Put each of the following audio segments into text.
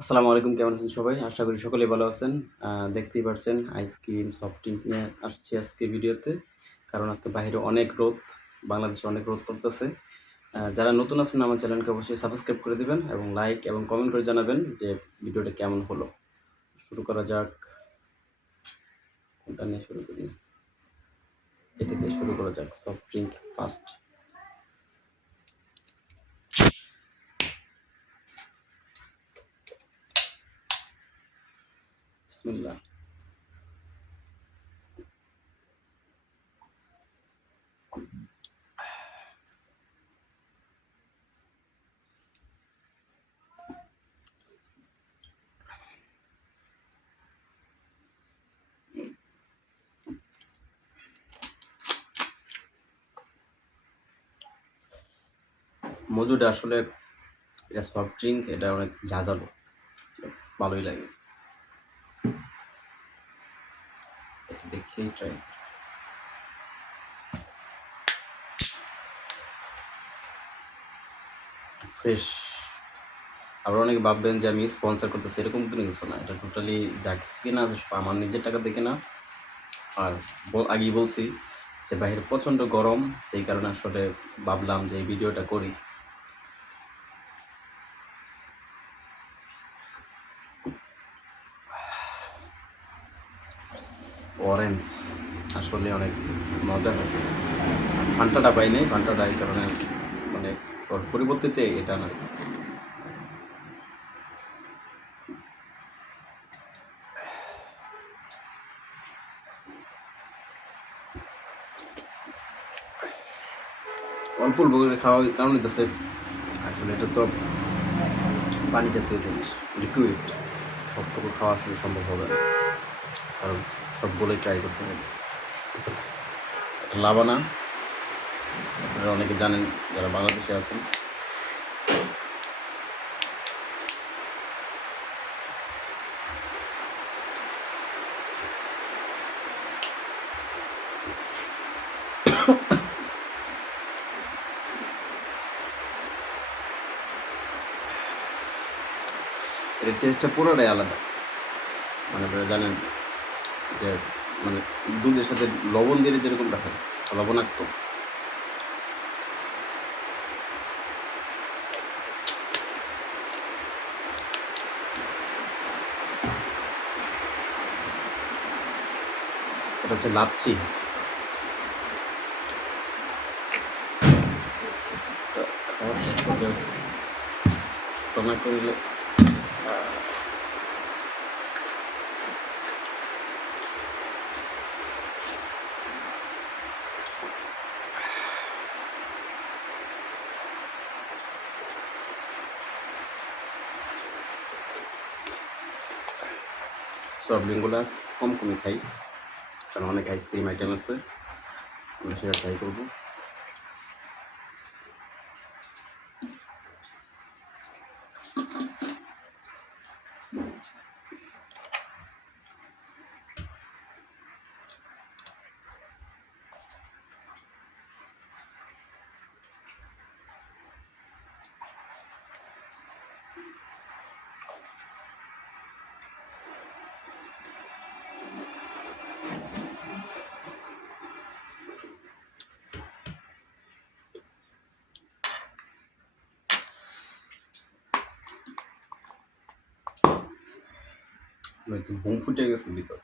আসসালামু আলাইকুম, কেমন আছেন সবাই? আশা করি সকলেই ভালো আছেন। দেখতেই পারছেন আইসক্রিম, সফট ড্রিংক নিয়ে আসছি আজকে ভিডিওতে। কারণ আজকে বাহিরে অনেক রোদ, বাংলাদেশে অনেক রোদ পড়তেছে। যারা নতুন আছেন আমার চ্যানেলকে অবশ্যই সাবস্ক্রাইব করে দিবেন এবং লাইক এবং কমেন্ট করে জানাবেন যে ভিডিওটা কেমন হলো। শুরু করা যাক। কোনটা নিয়ে শুরু করি? এটা দিয়ে শুরু করা যাক। Soft drink first. বিসমিল্লাহ। মজুটা আসলে এটা সফট ড্রিংক, এটা অনেক ঝাঁঝালো, ভালোই লাগে। এটা দেখেই ট্রাই। ফ্রেশ। আবার অনেকে ভাববেন যে আমি স্পন্সর করতেছি, এরকম কোনো কিছু না। এটা টোটালি যা কিছু কিনা আছে সব আমার নিজের টাকা দিয়ে কেনা। আর আগেই বলছি যে বাইরে প্রচণ্ড গরম, যেই কারণে আসলে ভাবলাম যে এই ভিডিওটা করি। অরেঞ্জ আসলে অনেক মজা হয়। ফান্টাটা পাই নাই, ফান্টাটা এই কারণে মানে ওর পরিবর্তিতে এটা না। অল্প অল্প করে খাওয়ার কারণে হইতেছে আসলে এটা তো পানি জাতীয় জিনিস, লিকুইড। সবটুকু খাওয়া আসলে সম্ভব হবে না, কারণ সবগুলোই ট্রাই করতে হবে। এটা লাবানা, আপনারা অনেকে জানেন যারা বাংলাদেশে আছেন। এর টেস্টটা পুরোটাই আলাদা। মানে আপনারা জানেন যে মানে দুধের সাথে লবণ দিলে যেরকম রাখে, লবণাক্ত। এটা হচ্ছে লাচ্ছি। খাওয়ার রান্না করলে সফট ড্রিঙ্কগুলো কম কমই খাই, কারণ অনেক আইসক্রিম আইটেম আছে, আমরা সেটা ট্রাই করবো। একটু বোম ফুটে গেছে ভিতর।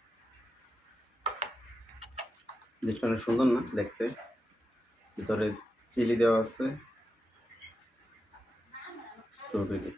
জিনিসটা অনেক সুন্দর না দেখতে? ভিতরে চিলি দেওয়া আছে, স্ট্রবেরি।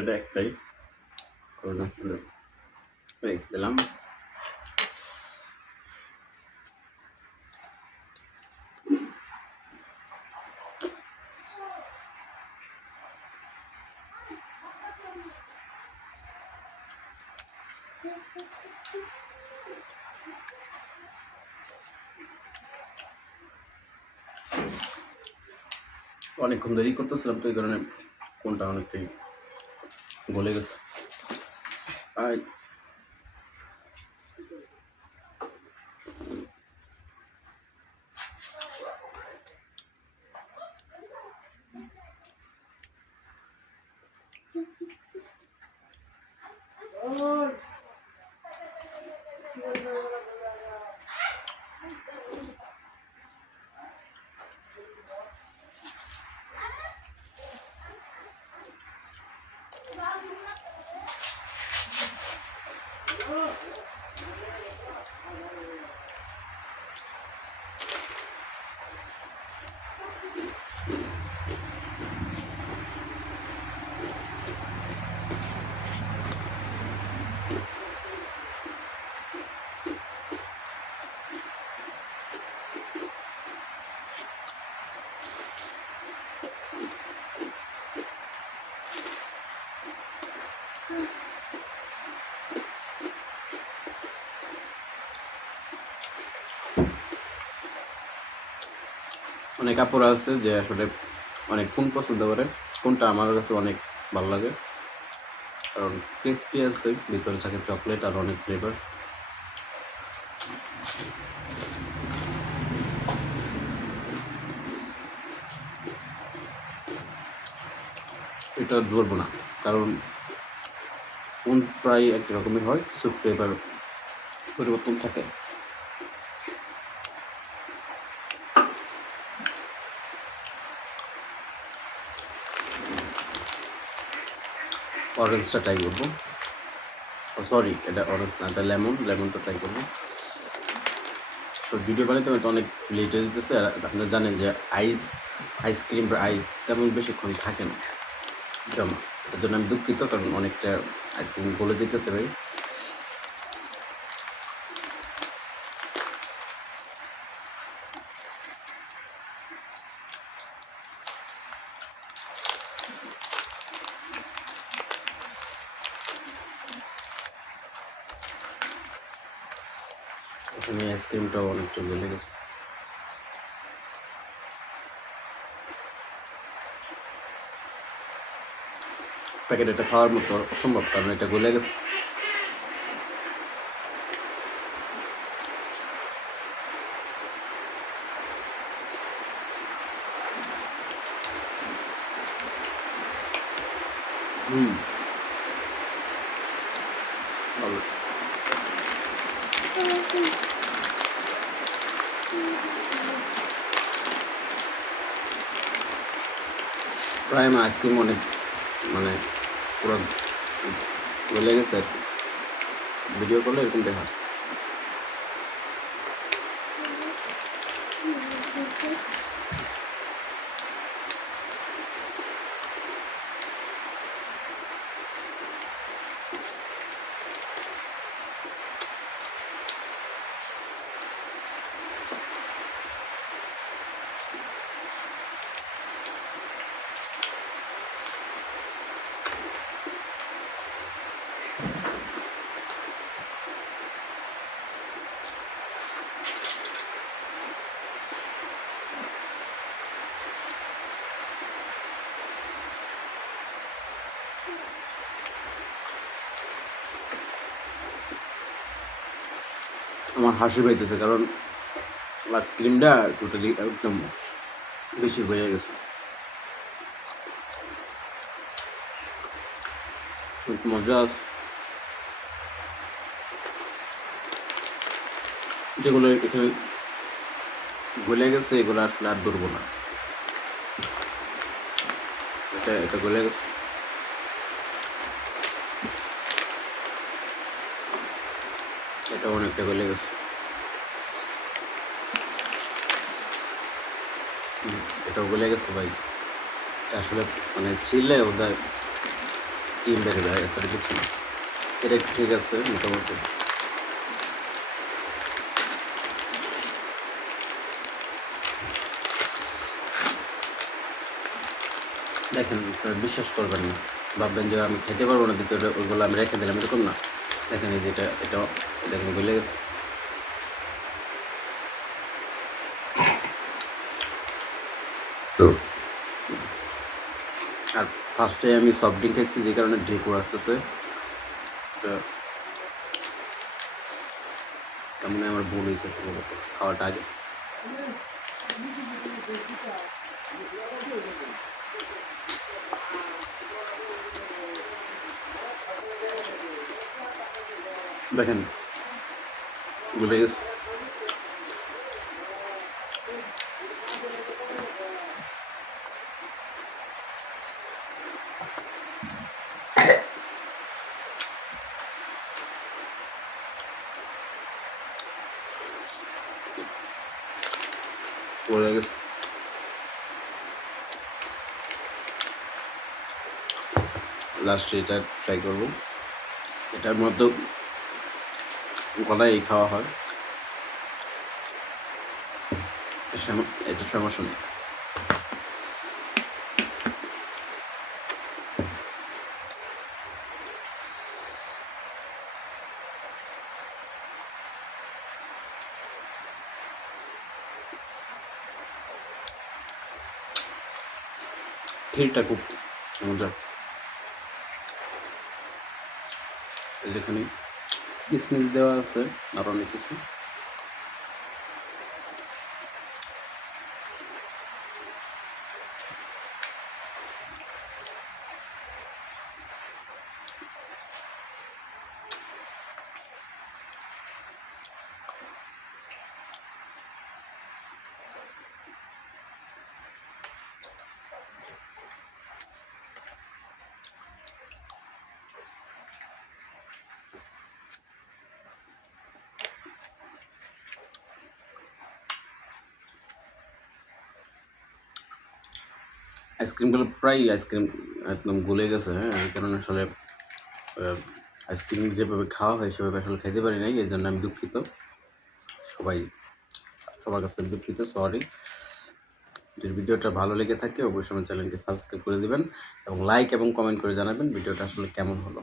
এটা একটাই কারণ আসলে রেখে দিলাম। অনেকক্ষণ দেরি করতেছিলাম, তো এই কারণে কোনটা অনেকটাই গলে গেছে। আর অনেক আপুরা আছে যে আসলে অনেক কোন পছন্দ করে, কোনটা আমার কাছে অনেক ভালো লাগে, কারণ ক্রিস্পি আছে, ভিতরে থাকে চকলেট আর অনেক ফ্লেভার। এটা ধরবো না, কারণ কোন প্রায় একই রকমই হয়, কিছু ফ্লেভার পরিবর্তন থাকে। অরেঞ্জটা ট্রাই করবো, সরি এটা অরেঞ্জ না, এটা লেমনটা ট্রাই করবো। তো ভিডিও বানাইতে তো অনেক লেট হয়ে যেতেছে, আর আপনারা জানেন যে আইসক্রিম বা আইস তেমন বেশিক্ষণ থাকে না জমা, এর জন্য আমি দুঃখিত, কারণ অনেকটা আইসক্রিম গলে যেতেছে ভাই। এখানে আইসক্রিমটাও অনেকটা গলে গেছে। প্যাকেট এটা খাওয়ার মতো অসম্ভব, কারণ এটা গলে গেছে। ভালো। প্রায় আমার আইসক্রিম অনেক মানে পুরো গলে গেছে আর কি, ভিডিও করলে এরকম দেখা। আমার হাসি পাইতেছে, কারণ আইসক্রিমটা টোটালি একদম বেশি হয়ে গেছে। মজা। যেগুলো এখানে গলে গেছে এগুলো আসলে আর ধরবো না, এটা গলে গেছে। এটা অনেকটা গলে গেছে। এটাও গলে গেছে ভাই, আসলে মানে ছিলে ওদের ক্রিম বেড়ে যায় গেছে, আর কিছু না। এটা একটু ঠিক আছে মোটামুটি। দেখেন, বিশ্বাস করবেন না, ভাববেন যে আমি খেতে পারবো না, ভিতরে ওইগুলো আমি রেখে দিলাম, এরকম না। দেখেন এই যে এটা দেখেন গলে গেছে। আর ফার্স্টে আমি সফট ড্রিঙ্ক খাইছি, যে কারণে ঢেকুর আসতেছে। তার মানে আমার ভুল হয়েছে সম্ভবত খাওয়াটা আগে। দেখেন ভুলে গেছে। ভুলে গেছে। লাস্টে এটা ট্রাই করব। এটার মধ্যে গলায় খাওয়া হয়, এটা সমস্যা নেই। ক্ষীরটা খুব মজা। যেখানে কিসমিস দেওয়া আছে আর অনেক কিছু। আইসক্রিমগুলো প্রায় আইসক্রিম একদম গলে গেছে। হ্যাঁ, এই কারণে আসলে আইসক্রিম যেভাবে খাওয়া হয় সেভাবে আসলে খেতে পারি নাই, এই জন্য আমি দুঃখিত। সবার কাছে দুঃখিত, সরি। যদি ভিডিওটা ভালো লেগে থাকে অবশ্যই আমার চ্যানেলকে সাবস্ক্রাইব করে দেবেন এবং লাইক এবং কমেন্ট করে জানাবেন ভিডিওটা আসলে কেমন হলো।